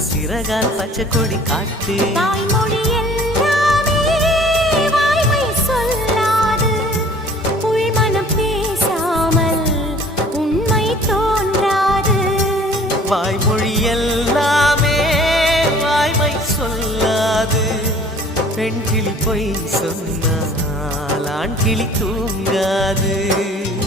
சிறகால் பச்சை கொடி காட்டு. தாய்மொழி எல்லாமே வாய்மை சொல்லாது, உள்மனம் பேசாமல் உண்மை தோன்றாது. வாய்மொழி எல்லாமே வாய்மை சொல்லாது, பெண் கிளி பொய் சொன்னால் ஆண் கிளி தூங்காது.